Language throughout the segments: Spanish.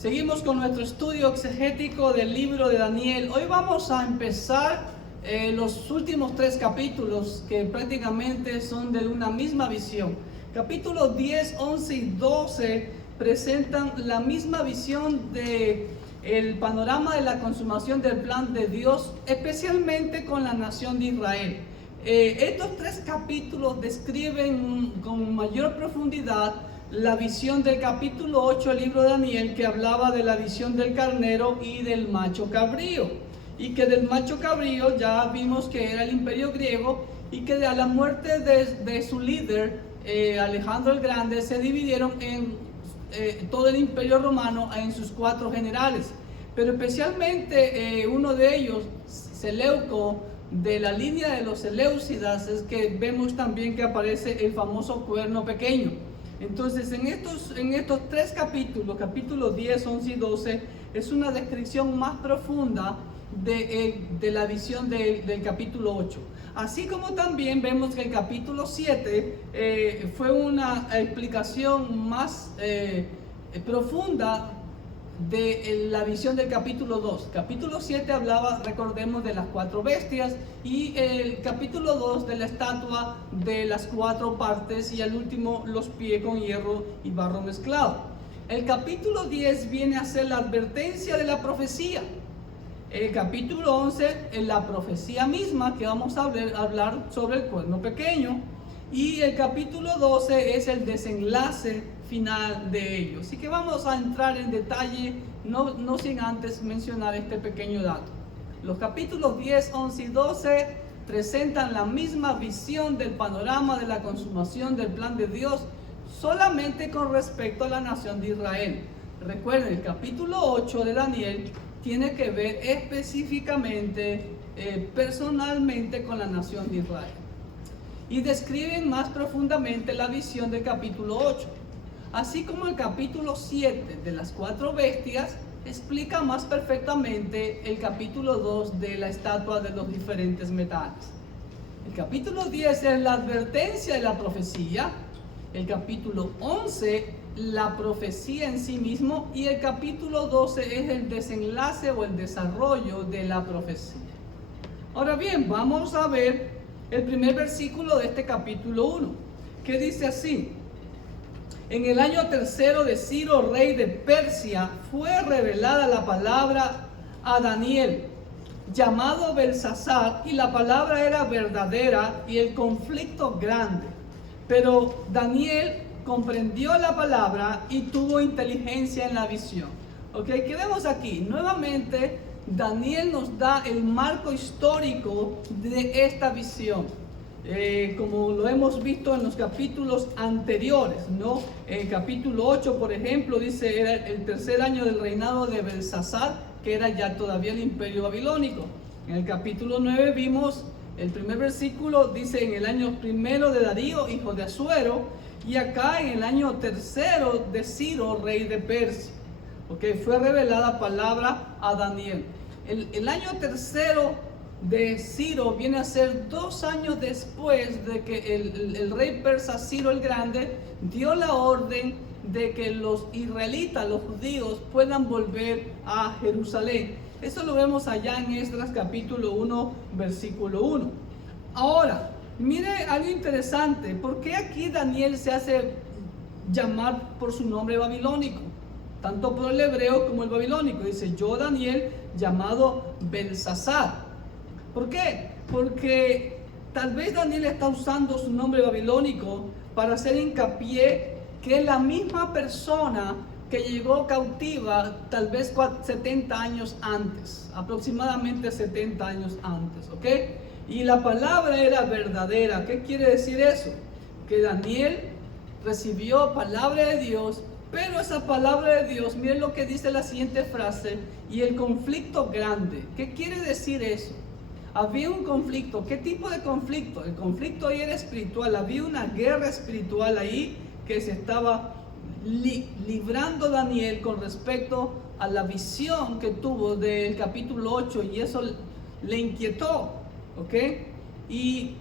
Seguimos con nuestro estudio exegético del libro de Daniel. Hoy vamos a empezar los últimos 3 capítulos que prácticamente son de una misma visión. Capítulos 10, 11 y 12 presentan la misma visión de el panorama de la consumación del plan de Dios, especialmente con la nación de Israel. Estos 3 capítulos describen con mayor profundidad la visión del capítulo 8 del libro de Daniel, que hablaba de la visión del carnero y del macho cabrío, y que del macho cabrío ya vimos que era el imperio griego, y que a la muerte de su líder Alejandro el Grande se dividieron en todo el imperio romano en sus 4 generales, pero especialmente uno de ellos, Seleuco, de la línea de los Seleucidas, es que vemos también que aparece el famoso cuerno pequeño. Entonces en estos 3 capítulos, capítulos 10, 11 y 12, es una descripción más profunda de la visión del capítulo 8. Así como también vemos que el capítulo 7 fue una explicación más profunda de la visión del capítulo 2. Capítulo 7 hablaba, recordemos, de las 4 bestias, y el capítulo 2 de la estatua de las 4 partes, y al último los pies con hierro y barro mezclado. El capítulo 10 viene a ser la advertencia de la profecía. El capítulo 11 es la profecía misma, que vamos a hablar sobre el cuerno pequeño, y el capítulo 12 es el desenlace final de ello. Así que vamos a entrar en detalle, no sin antes mencionar este pequeño dato. Los capítulos 10, 11 y 12 presentan la misma visión del panorama de la consumación del plan de Dios, solamente con respecto a la nación de Israel. Recuerden, el capítulo 8 de Daniel tiene que ver específicamente, personalmente, con la nación de Israel, y describen más profundamente la visión del capítulo 8. Así como el capítulo 7 de las 4 bestias explica más perfectamente el capítulo 2 de la estatua de los diferentes metales. El capítulo 10 es la advertencia de la profecía, el capítulo 11 la profecía en sí mismo, y el capítulo 12 es el desenlace o el desarrollo de la profecía. Ahora bien, vamos a ver el primer versículo de este capítulo 1, que dice así: en el año 3 de Ciro, rey de Persia, fue revelada la palabra a Daniel, llamado Belsasar, y la palabra era verdadera y el conflicto grande. Pero Daniel comprendió la palabra y tuvo inteligencia en la visión. ¿Ok? ¿Qué vemos aquí? Nuevamente, Daniel nos da el marco histórico de esta visión. Como lo hemos visto en los capítulos anteriores, ¿no? En el capítulo 8, por ejemplo, dice era el 3er año del reinado de Belsasar, que era ya todavía el imperio babilónico. En el capítulo 9 vimos el primer versículo, dice en el año 1 de Darío, hijo de Asuero, y acá en el año 3 de Ciro, rey de Persia. Fue revelada palabra a Daniel. El año 3 de Ciro viene a ser 2 años después de que el rey persa Ciro el Grande dio la orden de que los israelitas, los judíos, puedan volver a Jerusalén. Eso lo vemos allá en Esdras capítulo 1, versículo 1. Ahora, mire algo interesante. ¿Por qué aquí Daniel se hace llamar por su nombre babilónico? Tanto por el hebreo como el babilónico. Dice: yo, Daniel, llamado Belsasar. ¿Por qué? Porque tal vez Daniel está usando su nombre babilónico para hacer hincapié que es la misma persona que llegó cautiva tal vez 70 años antes, aproximadamente 70 años antes, ¿ok? Y la palabra era verdadera. ¿Qué quiere decir eso? Que Daniel recibió palabra de Dios, pero esa palabra de Dios, miren lo que dice la siguiente frase: y el conflicto grande. ¿Qué quiere decir eso? Había un conflicto. ¿Qué tipo de conflicto? El conflicto ahí era espiritual. Había una guerra espiritual ahí que se estaba librando Daniel con respecto a la visión que tuvo del capítulo 8, y eso le inquietó, ¿ok? Y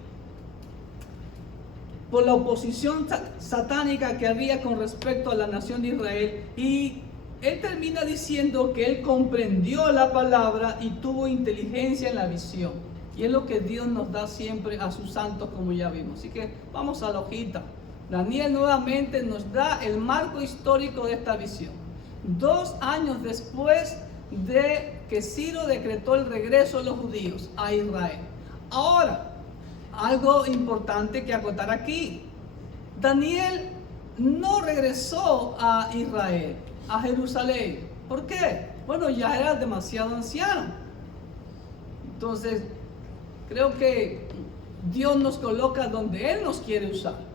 por la oposición satánica que había con respecto a la nación de Israel, y él termina diciendo que él comprendió la palabra y tuvo inteligencia en la visión. Y es lo que Dios nos da siempre a sus santos, como ya vimos. Así que vamos a la hojita. Daniel nuevamente nos da el marco histórico de esta visión. 2 años después de que Ciro decretó el regreso de los judíos a Israel. Ahora, algo importante que acotar aquí. Daniel no regresó a Israel, a Jerusalén. ¿Por qué? Bueno, ya era demasiado anciano. Entonces, creo que Dios nos coloca donde Él nos quiere usar.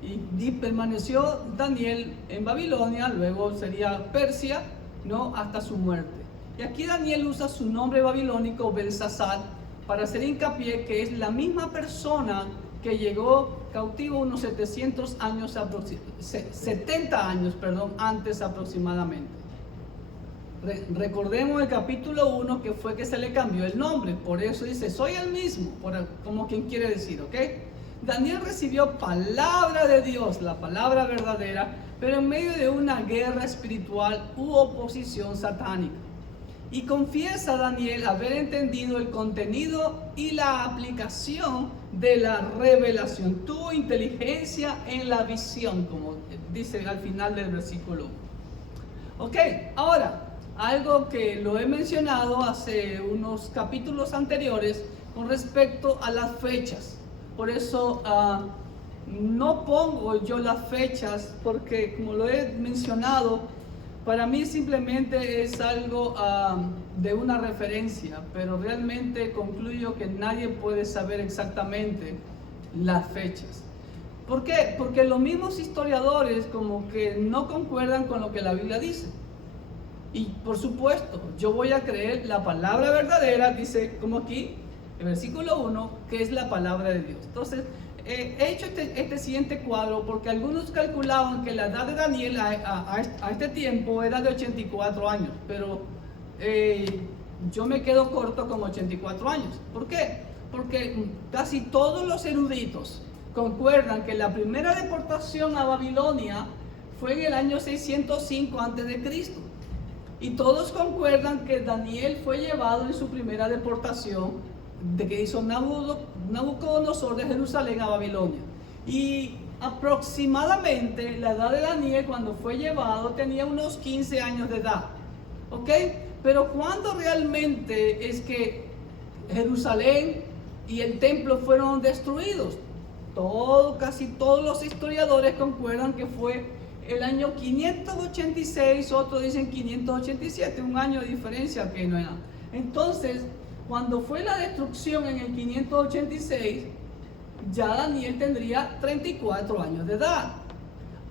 Y permaneció Daniel en Babilonia, luego sería Persia, ¿no? Hasta su muerte. Y aquí Daniel usa su nombre babilónico, Belsasar, para hacer hincapié que es la misma persona que llegó cautivo unos 700 años, 70 años, antes aproximadamente. Recordemos el capítulo 1 que fue que se le cambió el nombre, por eso dice, soy el mismo, como quien quiere decir, ¿ok? Daniel recibió palabra de Dios, la palabra verdadera, pero en medio de una guerra espiritual u oposición satánica. Y confiesa Daniel haber entendido el contenido y la aplicación de la revelación. Tuvo inteligencia en la visión, como dice al final del versículo. Ok, ahora, algo que lo he mencionado hace unos capítulos anteriores con respecto a las fechas. Por eso no pongo yo las fechas, porque como lo he mencionado, para mí simplemente es algo de una referencia, pero realmente concluyo que nadie puede saber exactamente las fechas. ¿Por qué? Porque los mismos historiadores como que no concuerdan con lo que la Biblia dice. Y por supuesto, yo voy a creer la palabra verdadera, dice como aquí, el versículo 1, que es la palabra de Dios. Entonces, he hecho este siguiente cuadro porque algunos calculaban que la edad de Daniel a este tiempo era de 84 años, pero yo me quedo corto con 84 años. ¿Por qué? Porque casi todos los eruditos concuerdan que la primera deportación a Babilonia fue en el año 605 a.C. Y todos concuerdan que Daniel fue llevado en su primera deportación de que hizo Nabucodonosor de Jerusalén a Babilonia. Y aproximadamente la edad de Daniel cuando fue llevado tenía unos 15 años de edad. ¿Ok? Pero ¿cuándo realmente es que Jerusalén y el templo fueron destruidos? Casi todos los historiadores concuerdan que fue el año 586, otros dicen 587, un año de diferencia que no era. Entonces, cuando fue la destrucción en el 586, ya Daniel tendría 34 años de edad.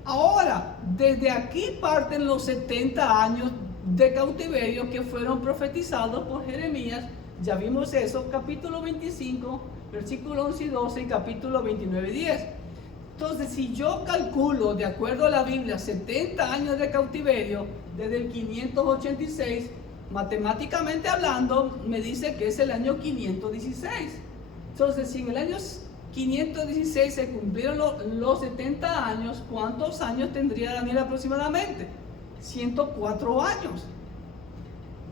Ahora, desde aquí parten los 70 años de cautiverio que fueron profetizados por Jeremías. Ya vimos eso, capítulo 25, versículos 11 y 12, y capítulo 29 y 10. Entonces, si yo calculo, de acuerdo a la Biblia, 70 años de cautiverio desde el 586, matemáticamente hablando, me dice que es el año 516. Entonces, si en el año 516 se cumplieron los 70 años, ¿cuántos años tendría Daniel aproximadamente? 104 años.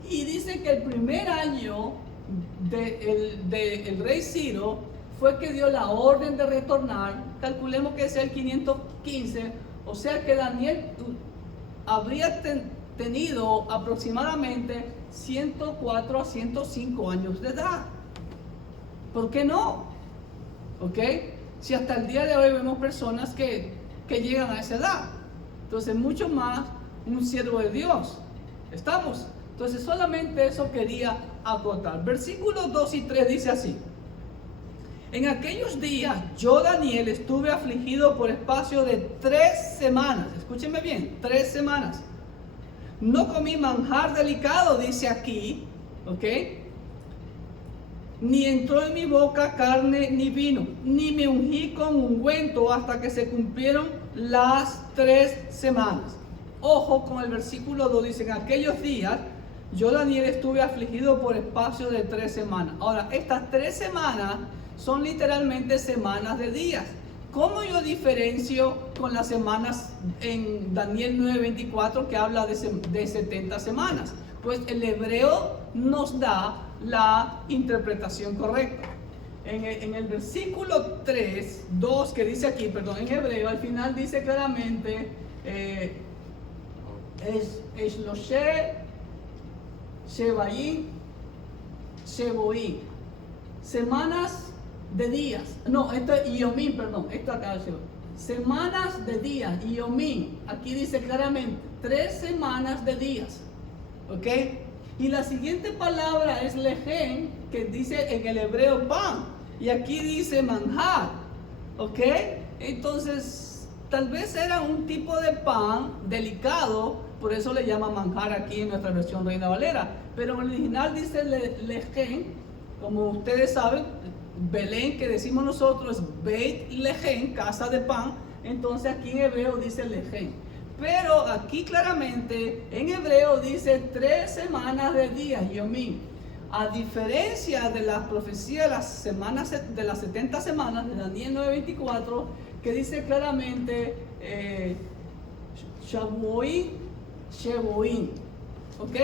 Y dice que el primer año del rey Ciro fue que dio la orden de retornar. Calculemos que sea el 515, o sea que Daniel habría tenido aproximadamente 104 a 105 años de edad. ¿Por qué no? ¿Ok? Si hasta el día de hoy vemos personas que llegan a esa edad. Entonces, mucho más un siervo de Dios. ¿Estamos? Entonces, solamente eso quería acotar. Versículos 2 y 3 dice así: en aquellos días yo, Daniel, estuve afligido por espacio de 3 semanas. Escúchenme bien, 3 semanas. No comí manjar delicado, dice aquí, ¿ok? Ni entró en mi boca carne ni vino, ni me ungí con ungüento hasta que se cumplieron las 3 semanas. Ojo con el versículo 2, dice: en aquellos días yo, Daniel, estuve afligido por espacio de 3 semanas. Ahora, estas 3 semanas son literalmente semanas de días. ¿Cómo yo diferencio con las semanas en Daniel 9:24 que habla de 70 semanas? Pues el hebreo nos da la interpretación correcta. En el versículo 2 que dice aquí, perdón, en hebreo, al final dice claramente, Eshloshe, Shevaim, Sheboim. Semanas de días. No, esto es Yomim, perdón. Esto acá, semanas de días, Yomim. Aquí dice claramente, 3 semanas de días. ¿Ok? Y la siguiente palabra es lejen, que dice en el hebreo pan. Y aquí dice manjar. ¿Ok? Entonces, tal vez era un tipo de pan delicado, por eso le llama manjar aquí en nuestra versión Reina Valera. Pero en el original dice lejen, como ustedes saben, Belén que decimos nosotros es Beit Lejen, casa de pan. Entonces aquí en hebreo dice lejen. Pero aquí claramente en hebreo dice 3 semanas de días, Yomim. A diferencia de la profecía de las semanas, de las 70 semanas de Daniel 9:24, que dice claramente Shavuot, Sheboim, ¿ok?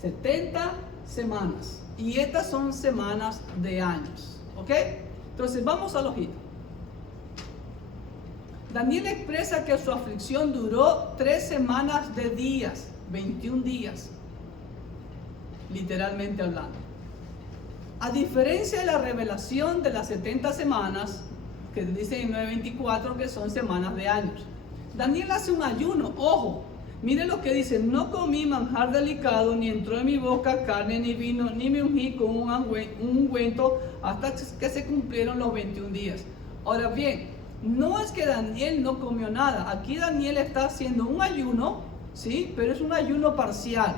70 semanas. Y estas son semanas de años, ¿ok? Entonces vamos al ojito. Daniel expresa que su aflicción duró 3 semanas de días, 21 días, literalmente hablando. A diferencia de la revelación de las 70 semanas, que dice en 9:24 que son semanas de años, Daniel hace un ayuno, ojo. Miren lo que dice: no comí manjar delicado, ni entró en mi boca carne ni vino, ni me ungí con un ungüento hasta que se cumplieron los 21 días. Ahora bien, no es que Daniel no comió nada. Aquí Daniel está haciendo un ayuno, ¿sí? Pero es un ayuno parcial.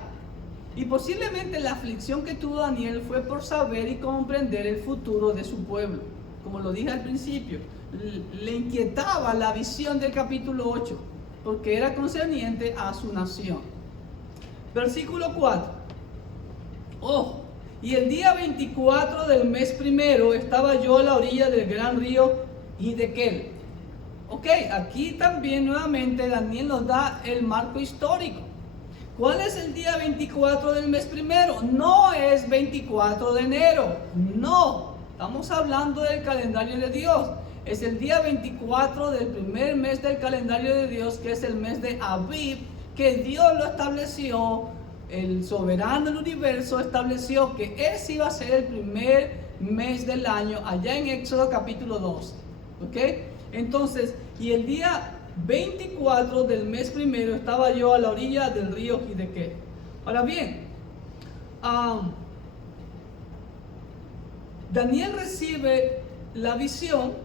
Y posiblemente la aflicción que tuvo Daniel fue por saber y comprender el futuro de su pueblo. Como lo dije al principio, le inquietaba la visión del capítulo 8. Porque era concerniente a su nación. Versículo 4. Ojo, y el día 24 del mes primero estaba yo a la orilla del gran río Hiddekel. Ok, aquí también nuevamente Daniel nos da el marco histórico. ¿Cuál es el día 24 del mes primero? No es 24 de enero, no. Estamos hablando del calendario de Dios. Es el día 24 del primer mes del calendario de Dios, que es el mes de Abib, que Dios lo estableció, el soberano del universo estableció que ese iba a ser el primer mes del año, allá en Éxodo capítulo 2. ¿Ok? Entonces, y el día 24 del mes primero estaba yo a la orilla del río Hiddekel. Ahora bien, Daniel recibe la visión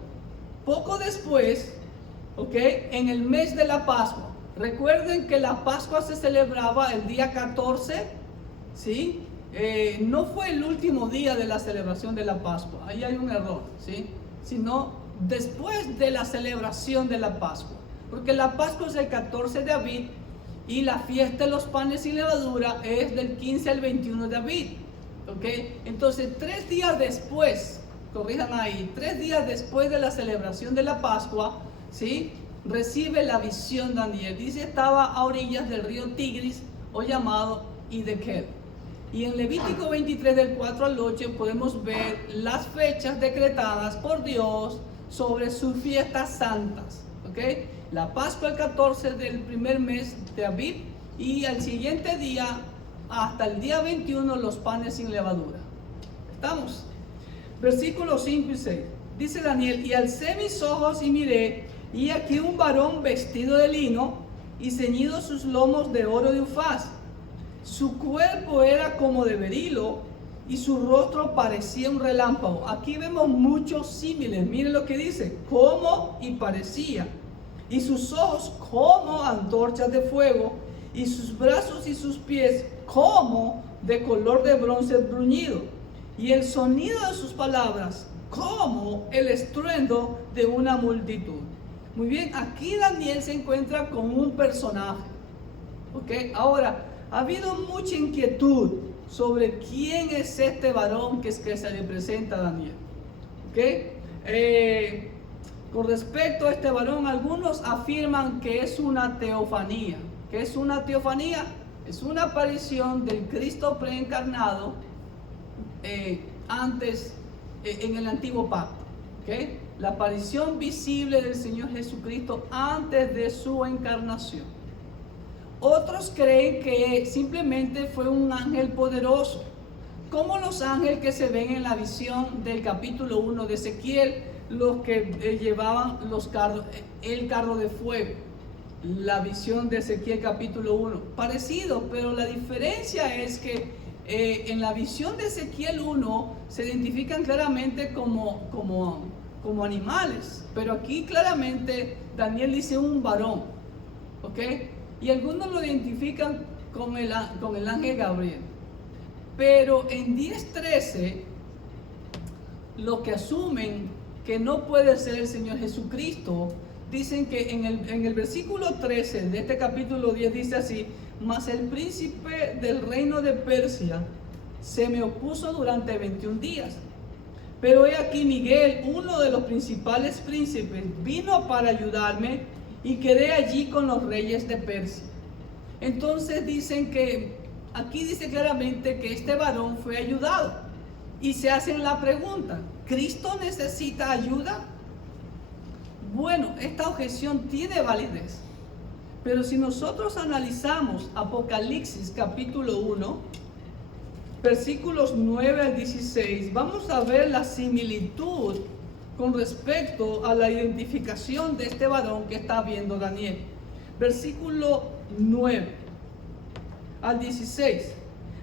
poco después, ¿ok? En el mes de la Pascua. Recuerden que la Pascua se celebraba el día 14, ¿sí? No fue el último día de la celebración de la Pascua. Ahí hay un error, ¿sí? Sino después de la celebración de la Pascua. Porque la Pascua es el 14 de Abib y la fiesta de los panes sin levadura es del 15 al 21 de Abib, ¿ok? Entonces, 3 días después, corrijan ahí, 3 días después de la celebración de la Pascua, ¿sí? Recibe la visión Daniel. Dice, estaba a orillas del río Tigris, o llamado Hiddekel. Y en Levítico 23 del 4 al 8 podemos ver las fechas decretadas por Dios sobre sus fiestas santas, ¿ok? La Pascua el 14 del primer mes de Abib, y al siguiente día, hasta el día 21, los panes sin levadura. ¿Estamos? Versículos 5 y 6. Dice Daniel, y alcé mis ojos y miré, y aquí un varón vestido de lino y ceñido sus lomos de oro de Ufaz. Su cuerpo era como de berilo y su rostro parecía un relámpago. Aquí vemos muchos símiles. Miren lo que dice, como y parecía. Y sus ojos como antorchas de fuego, y sus brazos y sus pies como de color de bronce bruñido. Y el sonido de sus palabras como el estruendo de una multitud. Muy bien, aquí Daniel se encuentra con un personaje. ¿Ok? Ahora, ha habido mucha inquietud sobre quién es este varón que se le presenta a Daniel. ¿Ok? Con respecto a este varón, algunos afirman que es una teofanía. ¿Qué es una teofanía? Es una aparición del Cristo preencarnado en el antiguo pacto. ¿Okay? La aparición visible del Señor Jesucristo antes de su encarnación. Otros creen que simplemente fue un ángel poderoso, como los ángeles que se ven en la visión del capítulo 1 de Ezequiel, los que llevaban el carro de fuego. La visión de Ezequiel capítulo 1, parecido, pero la diferencia es que en la visión de Ezequiel 1 se identifican claramente como animales, pero aquí claramente Daniel dice un varón, ¿ok? Y algunos lo identifican con el ángel Gabriel. Pero en 10:13, los que asumen que no puede ser el Señor Jesucristo, dicen que en el versículo 13 de este capítulo 10 dice así: mas el príncipe del reino de Persia se me opuso durante 21 días. Pero he aquí Miguel, uno de los principales príncipes, vino para ayudarme y quedé allí con los reyes de Persia. Entonces dicen que, aquí dice claramente que este varón fue ayudado. Y se hacen la pregunta, ¿Cristo necesita ayuda? Bueno, esta objeción tiene validez. Pero si nosotros analizamos Apocalipsis capítulo 1, versículos 9 al 16, vamos a ver la similitud con respecto a la identificación de este varón que está viendo Daniel. Versículo 9 al 16.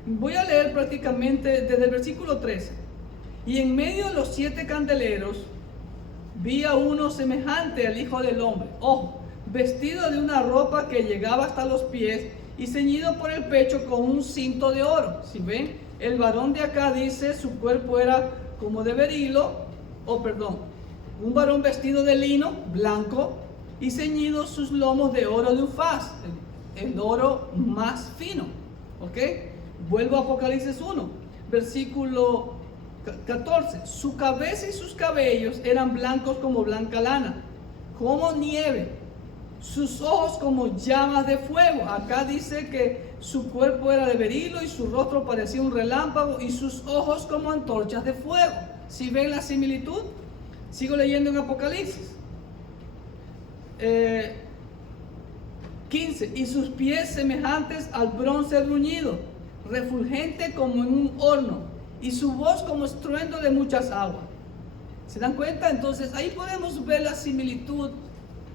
Voy a leer prácticamente desde el versículo 13. Y en medio de los 7 candeleros vi a uno semejante al Hijo del Hombre, ojo, vestido de una ropa que llegaba hasta los pies y ceñido por el pecho con un cinto de oro. Si ven, el varón de acá dice su cuerpo era como de berilo, un varón vestido de lino blanco y ceñidos sus lomos de oro de Ufaz, el oro más fino. ¿Ok? Vuelvo a Apocalipsis 1, versículo 14. Su cabeza y sus cabellos eran blancos como blanca lana, como nieve, sus ojos como llamas de fuego. Acá dice que su cuerpo era de berilo y su rostro parecía un relámpago y sus ojos como antorchas de fuego. ¿Sí ven la similitud? Sigo leyendo en Apocalipsis 15. Y sus pies semejantes al bronce bruñido, refulgente como en un horno, y su voz como estruendo de muchas aguas. ¿Se dan cuenta? Entonces ahí podemos ver la similitud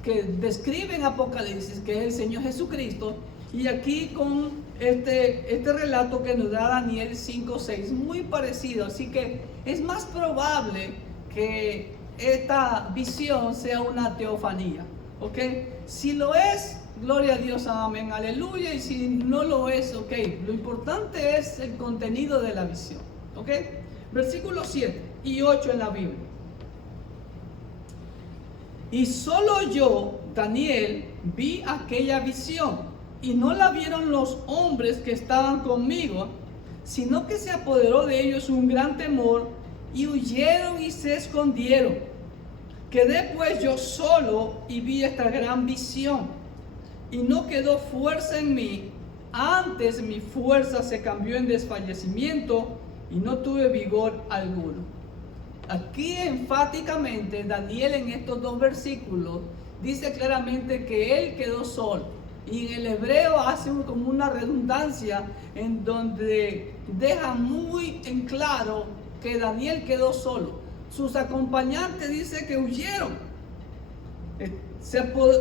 que describe en Apocalipsis, que es el Señor Jesucristo, y aquí con este relato que nos da Daniel 5:6, muy parecido. Así que es más probable que esta visión sea una teofanía, ¿ok? Si lo es, gloria a Dios, amén, aleluya, y si no lo es, ok, lo importante es el contenido de la visión, ¿ok? Versículos 7 y 8 en la Biblia. Y solo yo, Daniel, vi aquella visión, y no la vieron los hombres que estaban conmigo, sino que se apoderó de ellos un gran temor, y huyeron y se escondieron. Quedé pues yo solo y vi esta gran visión, y no quedó fuerza en mí, antes mi fuerza se cambió en desfallecimiento, y no tuve vigor alguno. Aquí enfáticamente Daniel en estos 2 versículos dice claramente que él quedó solo. Y en el hebreo hace como una redundancia en donde deja muy en claro que Daniel quedó solo. Sus acompañantes dice que huyeron.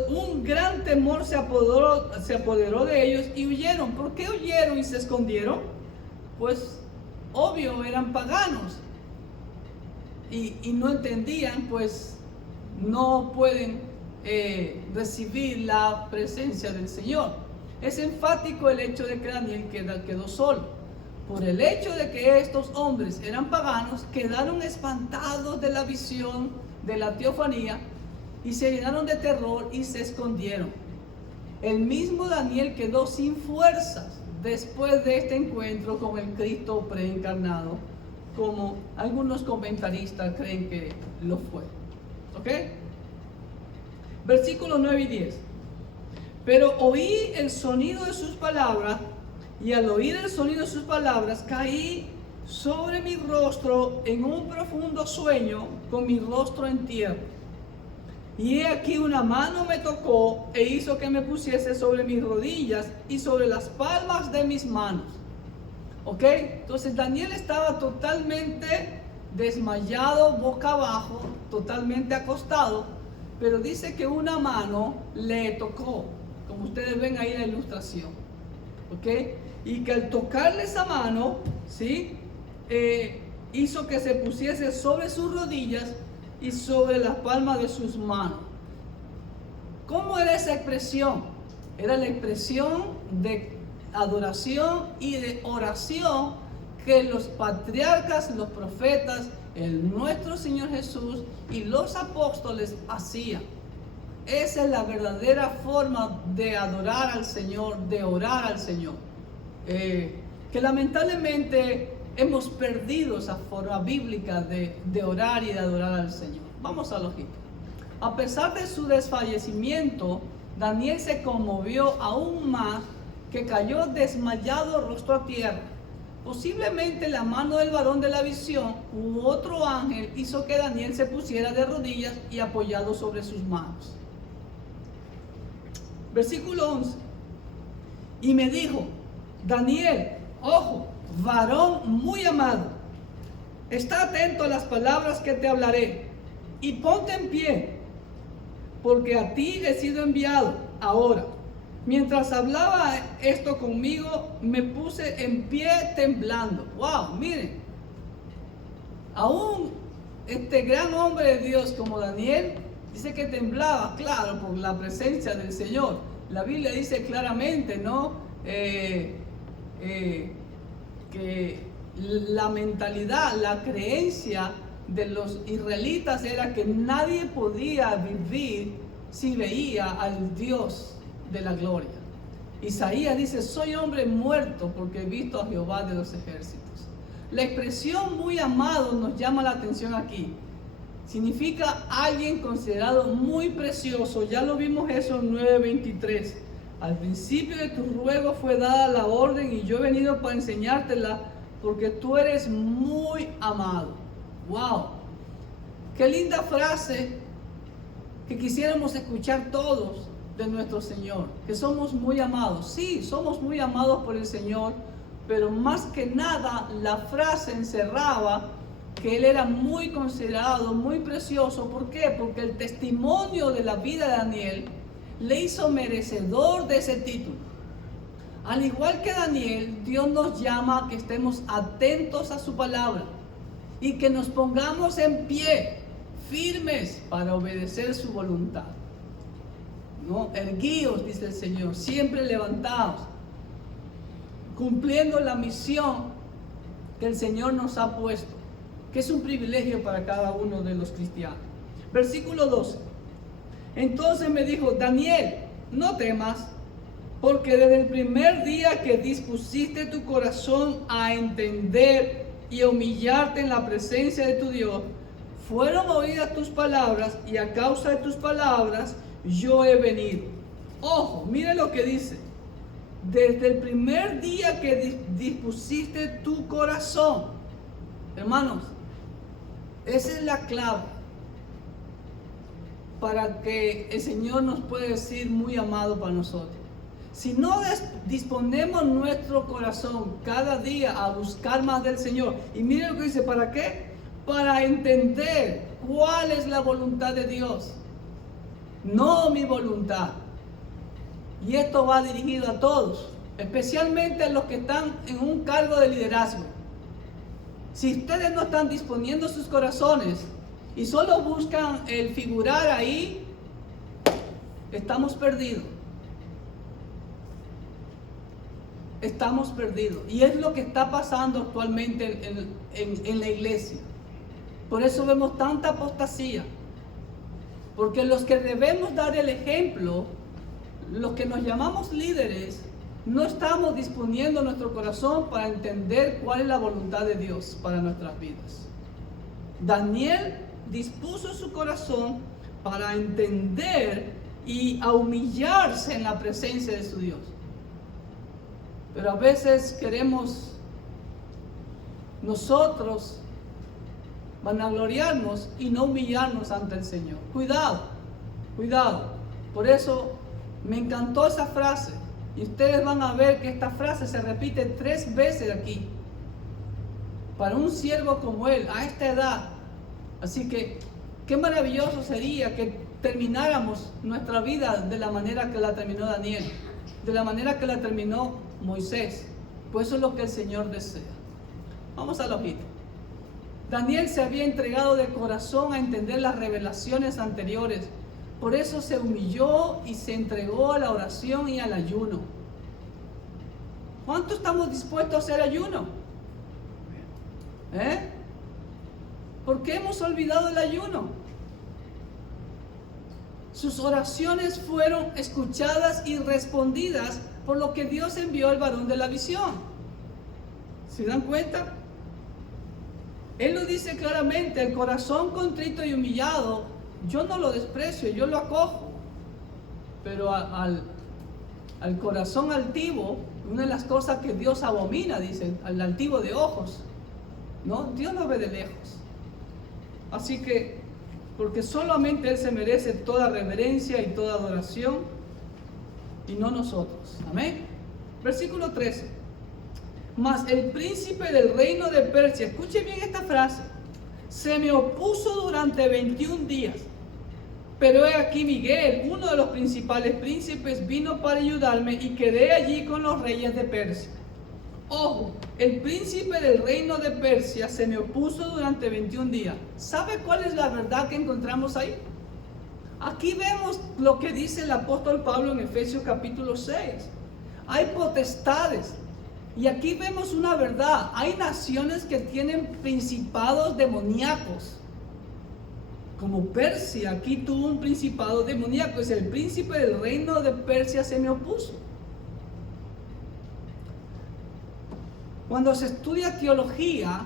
Un gran temor se apoderó de ellos y huyeron. ¿Por qué huyeron y se escondieron? Pues obvio, eran paganos y no entendían, pues no pueden recibir la presencia del Señor. Es enfático el hecho de que Daniel quedó solo. Por el hecho de que estos hombres eran paganos, quedaron espantados de la visión de la teofanía y se llenaron de terror y se escondieron. El mismo Daniel quedó sin fuerzas después de este encuentro con el Cristo preencarnado, como algunos comentaristas creen que lo fue. ¿Ok? Versículos 9 y 10. Pero oí el sonido de sus palabras, y al oír el sonido de sus palabras, caí sobre mi rostro en un profundo sueño, con mi rostro en tierra. Y he aquí una mano me tocó e hizo que me pusiese sobre mis rodillas y sobre las palmas de mis manos. ¿Ok? Entonces Daniel estaba totalmente desmayado, boca abajo, totalmente acostado, pero dice que una mano le tocó, como ustedes ven ahí en la ilustración. ¿Ok? Y que al tocarle esa mano, ¿sí? Hizo que se pusiese sobre sus rodillas y sobre las palmas de sus manos. ¿Cómo era esa expresión? Era la expresión de adoración y de oración que los patriarcas, los profetas, nuestro Señor Jesús y los apóstoles hacían. Esa es la verdadera forma de adorar al Señor, de orar al Señor. Que lamentablemente hemos perdido esa forma bíblica de orar y de adorar al Señor. Vamos a lógica. A pesar de su desfallecimiento, Daniel se conmovió aún más, que cayó desmayado rostro a tierra. Posiblemente la mano del varón de la visión u otro ángel hizo que Daniel se pusiera de rodillas y apoyado sobre sus manos. Versículo 11. Y me dijo: Daniel, ojo, varón muy amado, está atento a las palabras que te hablaré y ponte en pie, porque a ti he sido enviado ahora. Mientras hablaba esto conmigo, me puse en pie temblando. Wow, miren, aún este gran hombre de Dios como Daniel dice que temblaba, claro, por la presencia del Señor. La Biblia dice claramente, ¿no? Que la mentalidad, la creencia de los israelitas era que nadie podía vivir si veía al Dios de la gloria. Isaías dice: soy hombre muerto porque he visto a Jehová de los ejércitos. La expresión muy amado nos llama la atención aquí. Significa alguien considerado muy precioso. Ya lo vimos eso en 9:23. Al principio de tu ruego fue dada la orden y yo he venido para enseñártela, porque tú eres muy amado. Wow, qué linda frase que quisiéramos escuchar todos de nuestro Señor, que somos muy amados. Sí, somos muy amados por el Señor, pero más que nada la frase encerraba que Él era muy considerado, muy precioso. ¿Por qué? Porque el testimonio de la vida de Daniel le hizo merecedor de ese título. Al igual que Daniel, Dios nos llama a que estemos atentos a su palabra y que nos pongamos en pie, firmes para obedecer su voluntad. ¿No? Erguíos, dice el Señor, siempre levantados, cumpliendo la misión que el Señor nos ha puesto, que es un privilegio para cada uno de los cristianos. Versículo 12. Entonces me dijo: Daniel, no temas, porque desde el primer día que dispusiste tu corazón a entender y a humillarte en la presencia de tu Dios, fueron oídas tus palabras, y a causa de tus palabras yo he venido. Ojo, mire lo que dice: desde el primer día que dispusiste tu corazón. Hermanos, esa es la clave para que el Señor nos pueda decir muy amado para nosotros. Si no disponemos nuestro corazón cada día a buscar más del Señor, y mire lo que dice: ¿para qué? Para entender cuál es la voluntad de Dios, no mi voluntad. Y esto va dirigido a todos, especialmente a los que están en un cargo de liderazgo. Si ustedes no están disponiendo sus corazones y solo buscan el figurar ahí, estamos perdidos. Estamos perdidos. Y es lo que está pasando actualmente en la iglesia. Por eso vemos tanta apostasía. Porque los que debemos dar el ejemplo, los que nos llamamos líderes, no estamos disponiendo nuestro corazón para entender cuál es la voluntad de Dios para nuestras vidas. Daniel dispuso su corazón para entender y a humillarse en la presencia de su Dios. Pero a veces queremos nosotros vanagloriarnos y no humillarnos ante el Señor. Cuidado, cuidado. Por eso me encantó esa frase. Y ustedes van a ver que esta frase se repite 3 veces aquí. Para un siervo como él, a esta edad. Así que, qué maravilloso sería que termináramos nuestra vida de la manera que la terminó Daniel, de la manera que la terminó Moisés. Pues eso es lo que el Señor desea. Vamos a la hojita. Daniel se había entregado de corazón a entender las revelaciones anteriores. Por eso se humilló y se entregó a la oración y al ayuno. ¿Cuánto estamos dispuestos a hacer ayuno? ¿Por qué hemos olvidado el ayuno? Sus oraciones fueron escuchadas y respondidas, por lo que Dios envió al varón de la visión. ¿Se dan cuenta? Él lo dice claramente: el corazón contrito y humillado, yo no lo desprecio, yo lo acojo. Pero al corazón altivo, una de las cosas que Dios abomina, dice, al altivo de ojos, ¿no? Dios lo ve de lejos. Así que, porque solamente Él se merece toda reverencia y toda adoración, y no nosotros. Amén. Versículo 13. Mas el príncipe del reino de Persia, escuche bien esta frase, se me opuso durante 21 días. Pero he aquí Miguel, uno de los principales príncipes, vino para ayudarme y quedé allí con los reyes de Persia. Ojo, el príncipe del reino de Persia se me opuso durante 21 días. ¿Sabe cuál es la verdad que encontramos ahí? Aquí vemos lo que dice el apóstol Pablo en Efesios capítulo 6. Hay potestades. Y aquí vemos una verdad. Hay naciones que tienen principados demoníacos. Como Persia, aquí tuvo un principado demoníaco. Es el príncipe del reino de Persia se me opuso. Cuando se estudia teología,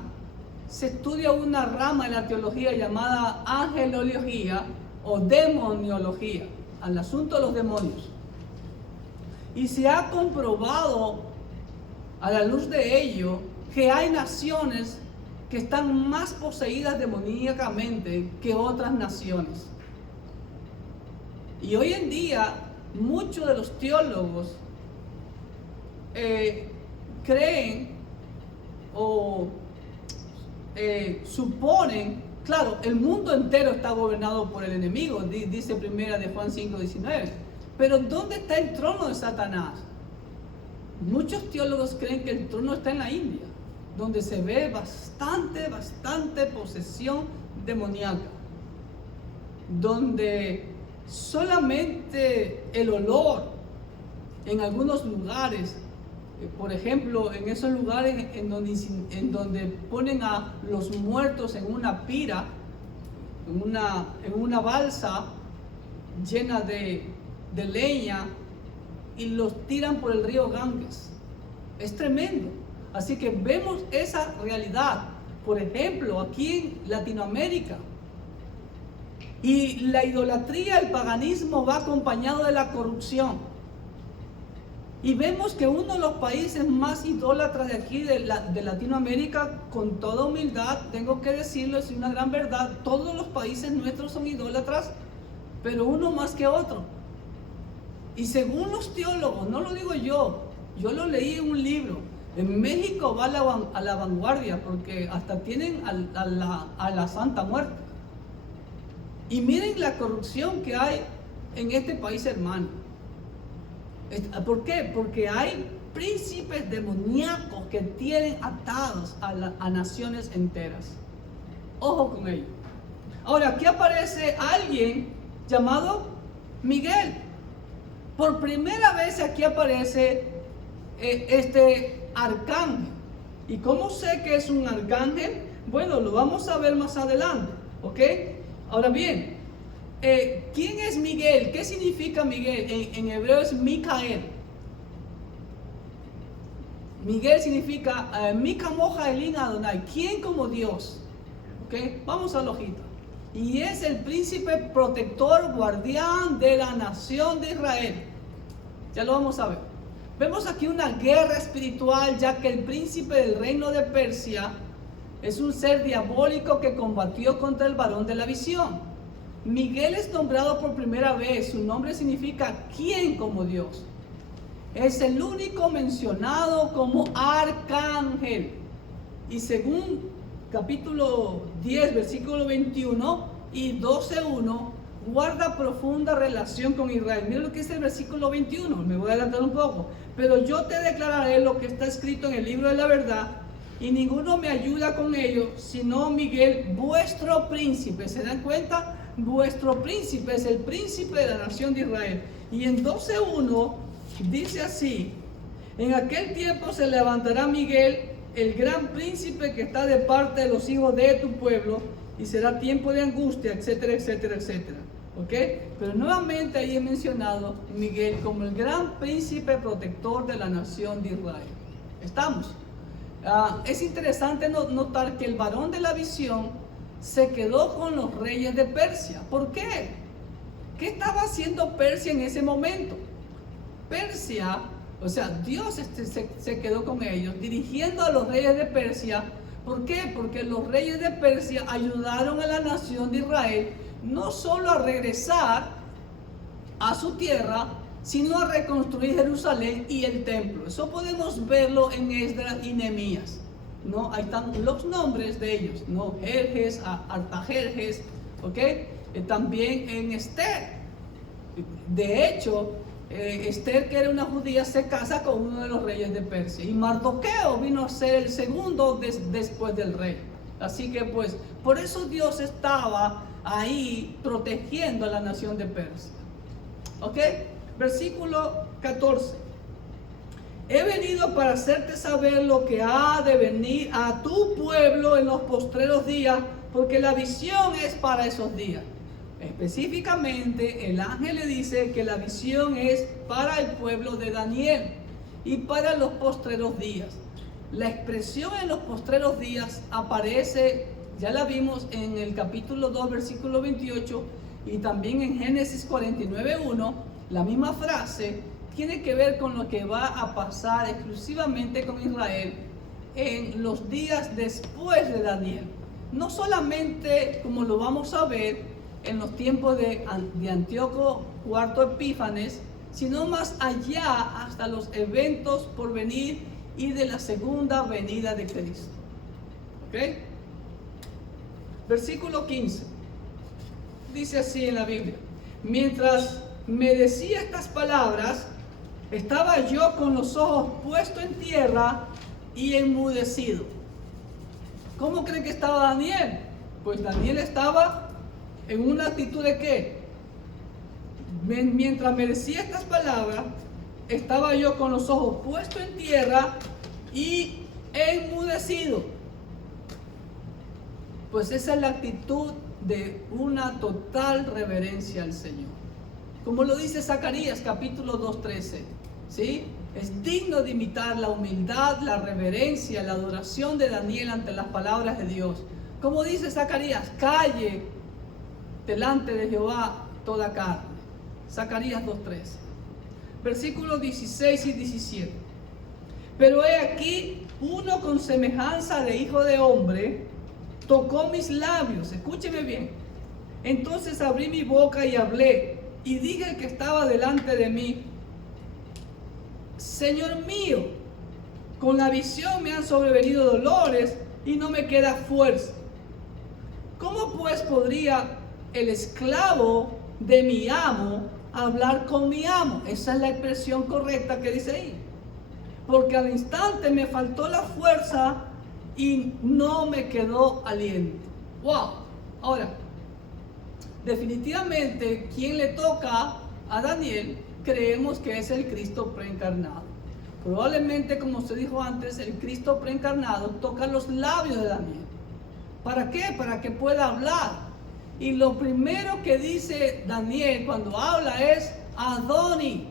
se estudia una rama de la teología llamada angelología o demoniología, al asunto de los demonios. Y se ha comprobado a la luz de ello que hay naciones que están más poseídas demoníacamente que otras naciones. Y hoy en día muchos de los teólogos creen o suponen, claro, el mundo entero está gobernado por el enemigo, dice primera de Juan 5:19, pero ¿dónde está el trono de Satanás? Muchos teólogos creen que el trono está en la India, donde se ve bastante posesión demoníaca, donde solamente el olor en algunos lugares, por ejemplo, en esos lugares en donde ponen a los muertos en una pira, en una balsa llena de leña, y los tiran por el río Ganges. Es tremendo. Así que vemos esa realidad, por ejemplo, aquí en Latinoamérica. Y la idolatría, el paganismo va acompañado de la corrupción. Y vemos que uno de los países más idólatras de aquí, de Latinoamérica, con toda humildad, tengo que decirlo, es una gran verdad, todos los países nuestros son idólatras, pero uno más que otro. Y según los teólogos, no lo digo yo lo leí en un libro. En México va a la vanguardia porque hasta tienen a la Santa Muerte. Y miren la corrupción que hay en este país hermano. ¿Por qué? Porque hay príncipes demoníacos que tienen atados a naciones enteras. Ojo con ello. Ahora, aquí aparece alguien llamado Miguel. Por primera vez aquí aparece este arcángel. ¿Y cómo sé que es un arcángel? Bueno, lo vamos a ver más adelante, ¿ok? Ahora bien, ¿quién es Miguel? ¿Qué significa Miguel? En hebreo es Micael. Miguel significa Mika Moja Elin Adonai. ¿Quién como Dios? ¿Ok? Vamos a la hojita. y es el príncipe protector, guardián de la nación de Israel. Ya lo vamos a ver. Vemos aquí una guerra espiritual, ya que el príncipe del reino de Persia es un ser diabólico que combatió contra el varón de la visión. Miguel es nombrado por primera vez. Su nombre significa ¿quién como Dios? Es el único mencionado como arcángel. Y según capítulo 10, versículo 21 y 12:1, guarda profunda relación con Israel. Mira lo que dice el versículo 21, me voy a adelantar un poco. Pero yo te declararé lo que está escrito en el libro de la verdad, y ninguno me ayuda con ello, sino Miguel, vuestro príncipe. ¿Se dan cuenta? Vuestro príncipe es el príncipe de la nación de Israel. Y en 12:1 dice así: en aquel tiempo se levantará Miguel, el gran príncipe que está de parte de los hijos de tu pueblo, y será tiempo de angustia, etcétera, etcétera, etcétera. ¿Ok? Pero nuevamente ahí he mencionado Miguel como el gran príncipe protector de la nación de Israel. ¿Estamos? Es interesante notar que el varón de la visión se quedó con los reyes de Persia. ¿Por qué? ¿Qué estaba haciendo Persia en ese momento? Persia, o sea, Dios se quedó con ellos, dirigiendo a los reyes de Persia. ¿Por qué? Porque los reyes de Persia ayudaron a la nación de Israel no solo a regresar a su tierra, sino a reconstruir Jerusalén y el templo. Eso podemos verlo en Esdras y Nehemías, ¿no? Ahí están los nombres de ellos, ¿no? Jerjes, Artajerjes, ¿ok? También en Esther. De hecho, Esther, que era una judía, se casa con uno de los reyes de Persia. Y Mardoqueo vino a ser el segundo después del rey. Así que pues, por eso Dios estaba ahí protegiendo a la nación de Persia. ¿Ok? Versículo 14. He venido para hacerte saber lo que ha de venir a tu pueblo en los postreros días, porque la visión es para esos días. Específicamente, el ángel le dice que la visión es para el pueblo de Daniel y para los postreros días. La expresión en los postreros días aparece, ya la vimos en el capítulo 2, versículo 28, y también en Génesis 49:1. La misma frase tiene que ver con lo que va a pasar exclusivamente con Israel en los días después de Daniel. No solamente, como lo vamos a ver, en los tiempos de Antíoco IV Epífanes, sino más allá, hasta los eventos por venir y de la segunda venida de Cristo. ¿Ok? Versículo 15. Dice así en la Biblia: mientras me decía estas palabras, estaba yo con los ojos puestos en tierra y enmudecido. ¿Cómo creen que estaba Daniel? Pues Daniel estaba en una actitud de ¿qué? Mientras me decía estas palabras, estaba yo con los ojos puestos en tierra y enmudecido. Pues esa es la actitud de una total reverencia al Señor. Como lo dice Zacarías capítulo 2:13, ¿sí? Es digno de imitar la humildad, la reverencia, la adoración de Daniel ante las palabras de Dios. Como dice Zacarías: calle delante de Jehová toda carne. Zacarías 2:13. Versículos 16 y 17. Pero he aquí, uno con semejanza de hijo de hombre tocó mis labios. Escúcheme bien. Entonces abrí mi boca y hablé, y dije al que estaba delante de mí: Señor mío, con la visión me han sobrevenido dolores y no me queda fuerza. ¿Cómo pues podría el esclavo de mi amo hablar con mi amo? Esa es la expresión correcta que dice ahí. Porque al instante me faltó la fuerza y no me quedó aliento. ¡Wow! Ahora, definitivamente, quien le toca a Daniel, creemos que es el Cristo preencarnado. Probablemente, como usted dijo antes, el Cristo preencarnado toca los labios de Daniel. ¿Para qué? Para que pueda hablar. Y lo primero que dice Daniel cuando habla es Adoni,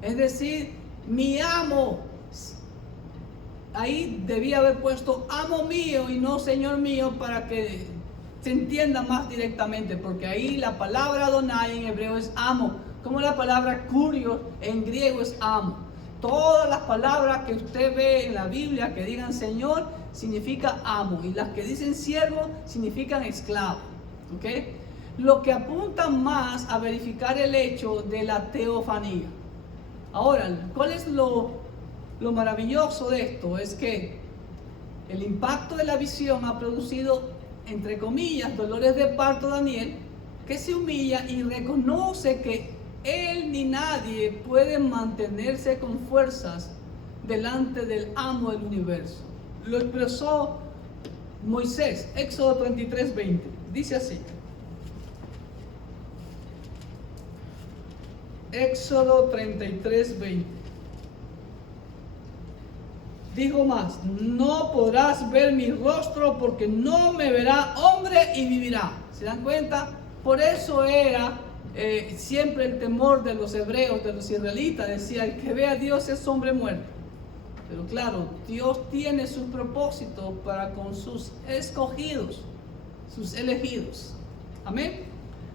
es decir, mi amo. Ahí debía haber puesto amo mío y no señor mío, para que se entienda más directamente, porque ahí la palabra Adonai en hebreo es amo, como la palabra kurios en griego es amo. Todas las palabras que usted ve en la Biblia que digan Señor significa amo, y las que dicen siervo significan esclavo. ¿Okay? Lo que apunta más a verificar el hecho de la teofanía. Ahora, ¿cuál es lo maravilloso de esto? Es que el impacto de la visión ha producido, entre comillas, dolores de parto Daniel, que se humilla y reconoce que él ni nadie puede mantenerse con fuerzas delante del amo del universo. Lo expresó Moisés, Éxodo 33:20. Dice así. Éxodo 33:20. Dijo más: no podrás ver mi rostro porque no me verá hombre y vivirá. ¿Se dan cuenta? Por eso era siempre el temor de los hebreos, de los israelitas. Decía, el que ve a Dios es hombre muerto. Pero claro, Dios tiene sus propósitos para con sus escogidos, sus elegidos. Amén.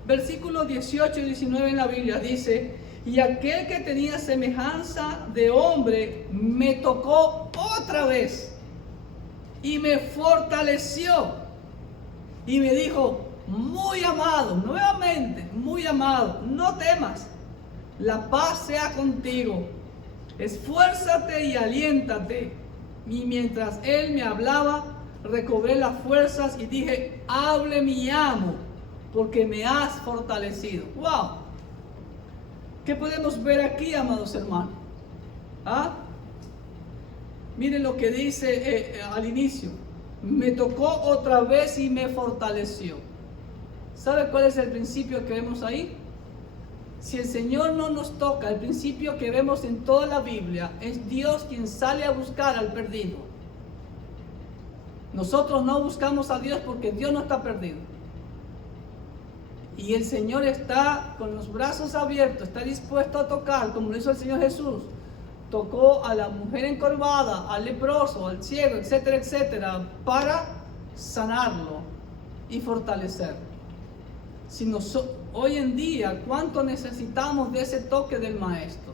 Versículos 18 y 19 en la Biblia dice: y aquel que tenía semejanza de hombre me tocó otra vez y me fortaleció y me dijo: muy amado, nuevamente, muy amado, no temas, la paz sea contigo, esfuérzate y aliéntate. Y mientras él me hablaba, recobré las fuerzas y dije: hable mi amo, porque me has fortalecido. ¡Wow! ¿Qué podemos ver aquí, amados hermanos? Miren lo que dice al inicio: me tocó otra vez y me fortaleció. ¿Sabe cuál es el principio que vemos ahí? Si el Señor no nos toca, el principio que vemos en toda la Biblia es Dios quien sale a buscar al perdido. Nosotros no buscamos a Dios porque Dios no está perdido. Y el Señor está con los brazos abiertos, está dispuesto a tocar, como lo hizo el Señor Jesús. Tocó a la mujer encorvada, al leproso, al ciego, etcétera, etcétera, para sanarlo y fortalecerlo. Hoy en día, ¿cuánto necesitamos de ese toque del Maestro?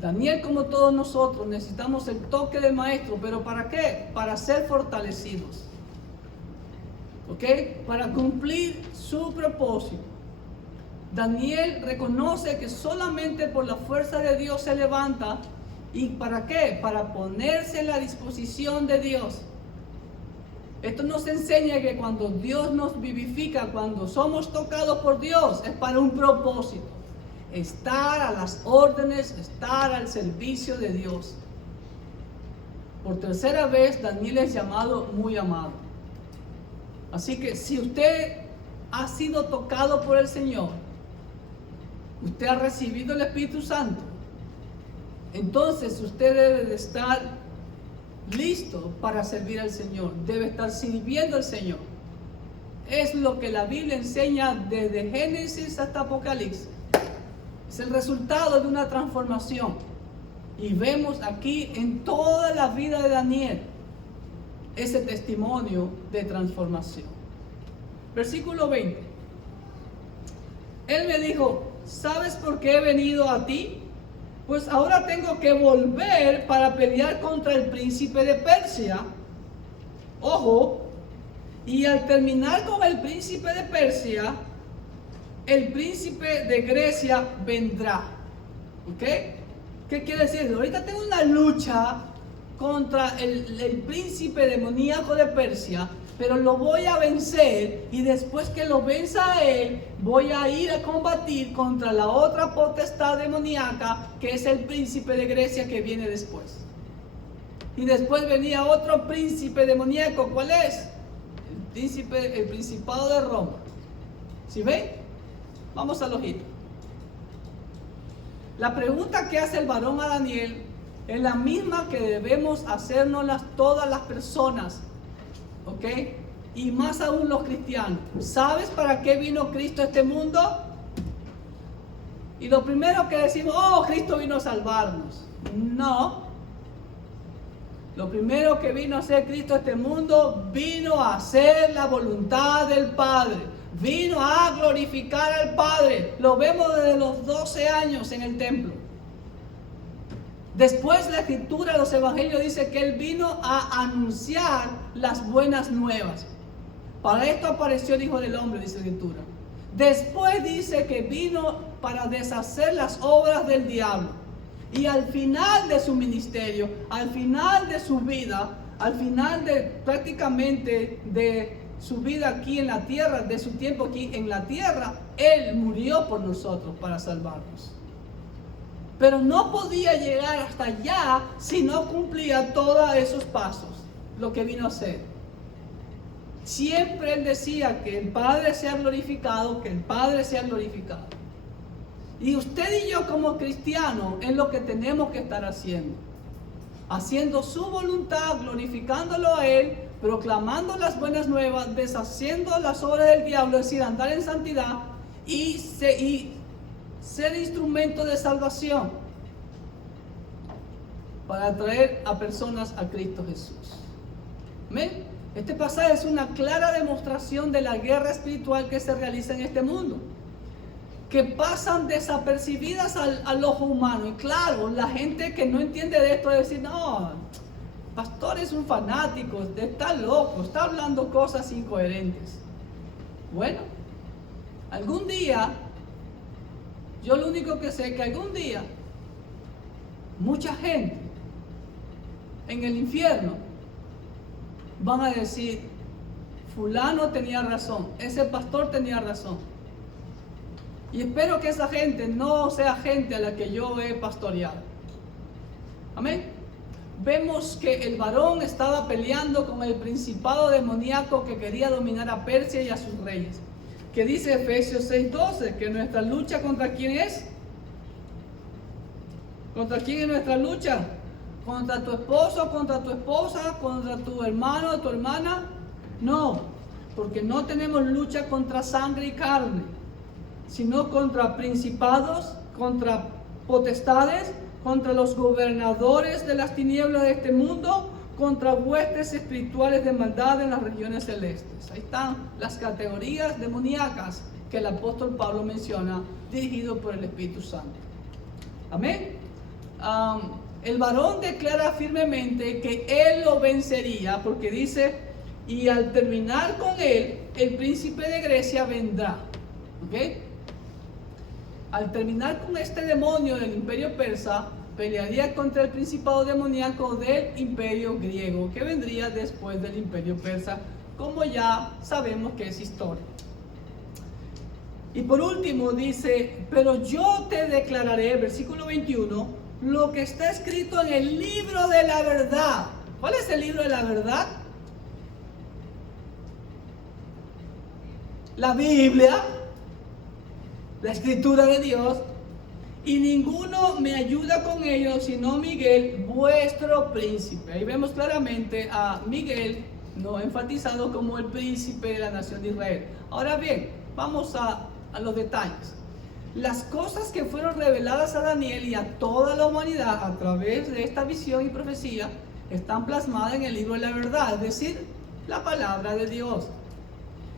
Daniel, como todos nosotros, necesitamos el toque del Maestro, ¿pero para qué? Para ser fortalecidos. ¿Ok? Para cumplir su propósito. Daniel reconoce que solamente por la fuerza de Dios se levanta. ¿Y para qué? Para ponerse en la disposición de Dios. Esto nos enseña que cuando Dios nos vivifica, cuando somos tocados por Dios, es para un propósito. Estar a las órdenes, estar al servicio de Dios. Por tercera vez, Daniel es llamado muy amado. Así que si usted ha sido tocado por el Señor, usted ha recibido el Espíritu Santo, entonces usted debe de estar listo para servir al Señor, debe estar sirviendo al Señor. Es lo que la Biblia enseña desde Génesis hasta Apocalipsis. Es el resultado de una transformación. Y vemos aquí en toda la vida de Daniel ese testimonio de transformación. Versículo 20. Él me dijo: ¿sabes por qué he venido a ti? Pues ahora tengo que volver para pelear contra el príncipe de Persia. Ojo, y al terminar con el príncipe de Persia, el príncipe de Grecia vendrá. ¿Ok? ¿Qué quiere decir? Ahorita tengo una lucha contra el príncipe demoníaco de Persia, pero lo voy a vencer, y después que lo venza a él, voy a ir a combatir contra la otra potestad demoníaca, que es el príncipe de Grecia que viene después. Y después venía otro príncipe demoníaco. ¿Cuál es? El principado de Roma. ¿Sí ven? Vamos al ojito. La pregunta que hace el varón a Daniel es la misma que debemos hacernos todas las personas. ¿Ok? Y más aún los cristianos. ¿Sabes para qué vino Cristo a este mundo? Y lo primero que decimos: oh, Cristo vino a salvarnos. No. Lo primero que vino a hacer Cristo a este mundo, vino a hacer la voluntad del Padre. Vino a glorificar al Padre. Lo vemos desde los 12 años en el templo. Después la Escritura, los Evangelios dice que Él vino a anunciar las buenas nuevas. Para esto apareció el Hijo del Hombre, dice la Escritura. Después dice que vino para deshacer las obras del diablo. Y al final de su ministerio, al final de su vida, al final de prácticamente de su vida aquí en la tierra, de su tiempo aquí en la tierra, Él murió por nosotros para salvarnos. Pero no podía llegar hasta allá si no cumplía todos esos pasos, lo que vino a hacer. Siempre Él decía que el Padre sea glorificado, que el Padre sea glorificado. Y usted y yo como cristianos es lo que tenemos que estar haciendo. Haciendo su voluntad, glorificándolo a Él, proclamando las buenas nuevas, deshaciendo las obras del diablo, es decir, andar en santidad y ser instrumento de salvación para atraer a personas a Cristo Jesús. ¿Amén? Este pasaje es una clara demostración de la guerra espiritual que se realiza en este mundo, que pasan desapercibidas al ojo humano. Y claro, la gente que no entiende de esto debe decir, no, pastor es un fanático, está loco, está hablando cosas incoherentes. Bueno, algún día, yo lo único que sé es que algún día, mucha gente en el infierno van a decir, fulano tenía razón, ese pastor tenía razón. Y espero que esa gente no sea gente a la que yo he pastoreado. Amén. Vemos que el varón estaba peleando con el principado demoníaco que quería dominar a Persia y a sus reyes. Que dice Efesios 6:12, que nuestra lucha ¿contra quién es? ¿Contra quién es nuestra lucha? ¿Contra tu esposo, contra tu esposa, contra tu hermano, tu hermana? No, porque no tenemos lucha contra sangre y carne, sino contra principados, contra potestades, contra los gobernadores de las tinieblas de este mundo, contra huestes espirituales de maldad en las regiones celestes. Ahí están las categorías demoníacas que el apóstol Pablo menciona, dirigido por el Espíritu Santo. Amén. El varón declara firmemente que él lo vencería, porque dice, y al terminar con él, el príncipe de Grecia vendrá. ¿Ok? Al terminar con este demonio del imperio persa, pelearía contra el principado demoníaco del imperio griego, que vendría después del imperio persa, como ya sabemos que es historia. Y por último dice, pero yo te declararé, versículo 21, lo que está escrito en el libro de la verdad. ¿Cuál es el libro de la verdad? La Biblia, la escritura de Dios. Y ninguno me ayuda con ello, sino Miguel, vuestro príncipe. Ahí vemos claramente a Miguel, no enfatizado como el príncipe de la nación de Israel. Ahora bien, vamos a los detalles. Las cosas que fueron reveladas a Daniel y a toda la humanidad a través de esta visión y profecía están plasmadas en el libro de la verdad, es decir, la palabra de Dios,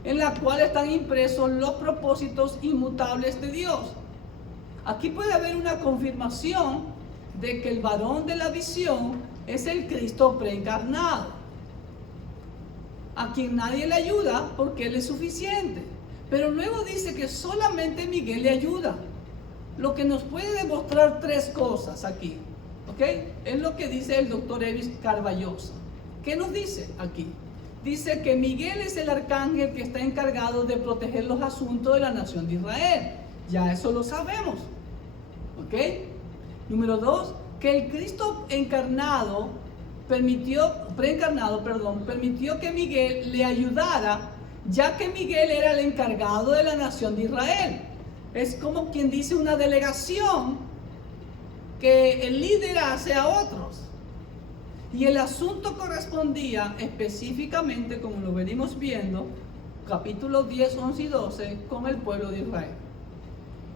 en la cual están impresos los propósitos inmutables de Dios. Aquí puede haber una confirmación de que el varón de la visión es el Cristo preencarnado, a quien nadie le ayuda porque Él es suficiente. Pero luego dice que solamente Miguel le ayuda, lo que nos puede demostrar tres cosas aquí. ¿Ok? Es lo que dice el doctor Evis Carballosa. ¿Qué nos dice aquí? Dice que Miguel es el arcángel que está encargado de proteger los asuntos de la nación de Israel. Ya eso lo sabemos. ¿Ok? Número 2, que el Cristo permitió que Miguel le ayudara, ya que Miguel era el encargado de la nación de Israel. Es como quien dice una delegación que el líder hace a otros. Y el asunto correspondía específicamente, como lo venimos viendo, capítulos 10, 11 y 12, con el pueblo de Israel.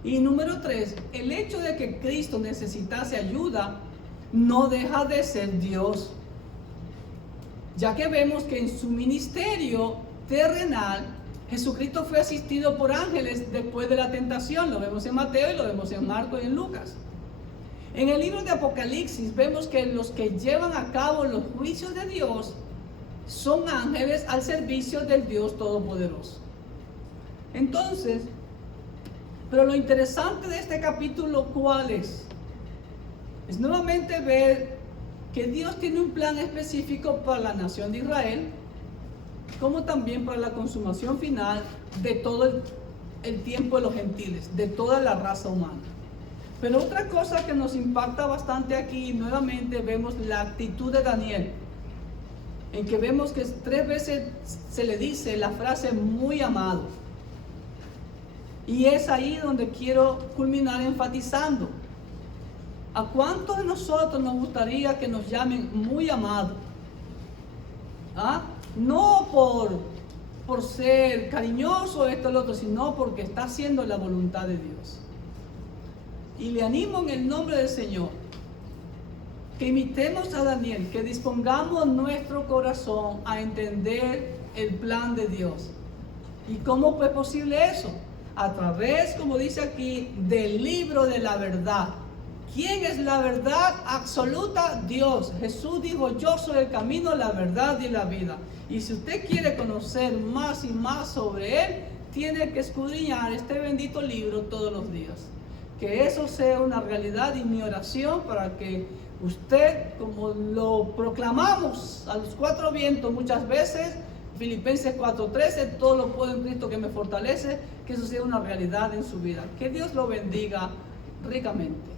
Y número 3, el hecho de que Cristo necesitase ayuda no deja de ser Dios. ya que vemos que en su ministerio terrenal Jesucristo fue asistido por ángeles después de la tentación. Lo vemos en Mateo y lo vemos en Marcos y en Lucas. En el libro de Apocalipsis vemos que los que llevan a cabo los juicios de Dios son ángeles al servicio del Dios Todopoderoso. Entonces, pero lo interesante de este capítulo, ¿cuál es? Es nuevamente ver que Dios tiene un plan específico para la nación de Israel, como también para la consumación final de todo el tiempo de los gentiles, de toda la raza humana. Pero otra cosa que nos impacta bastante aquí, nuevamente vemos la actitud de Daniel, en que vemos que 3 veces se le dice la frase muy amado. Y es ahí donde quiero culminar enfatizando. ¿A cuántos de nosotros nos gustaría que nos llamen muy amado? ¿Ah? No por ser cariñoso, esto o lo otro, sino porque está haciendo la voluntad de Dios. Y le animo en el nombre del Señor que imitemos a Daniel, que dispongamos nuestro corazón a entender el plan de Dios. ¿Y cómo fue posible eso? A través, como dice aquí, del libro de la verdad. ¿Quién es la verdad absoluta? Dios. Jesús dijo: yo soy el camino, la verdad y la vida. Y si usted quiere conocer más y más sobre Él, tiene que escudriñar este bendito libro todos los días. Que eso sea una realidad, y mi oración para que usted, como lo proclamamos a los 4 vientos muchas veces, Filipenses 4:13, todo lo puedo en Cristo que me fortalece, que eso sea una realidad en su vida. Que Dios lo bendiga ricamente.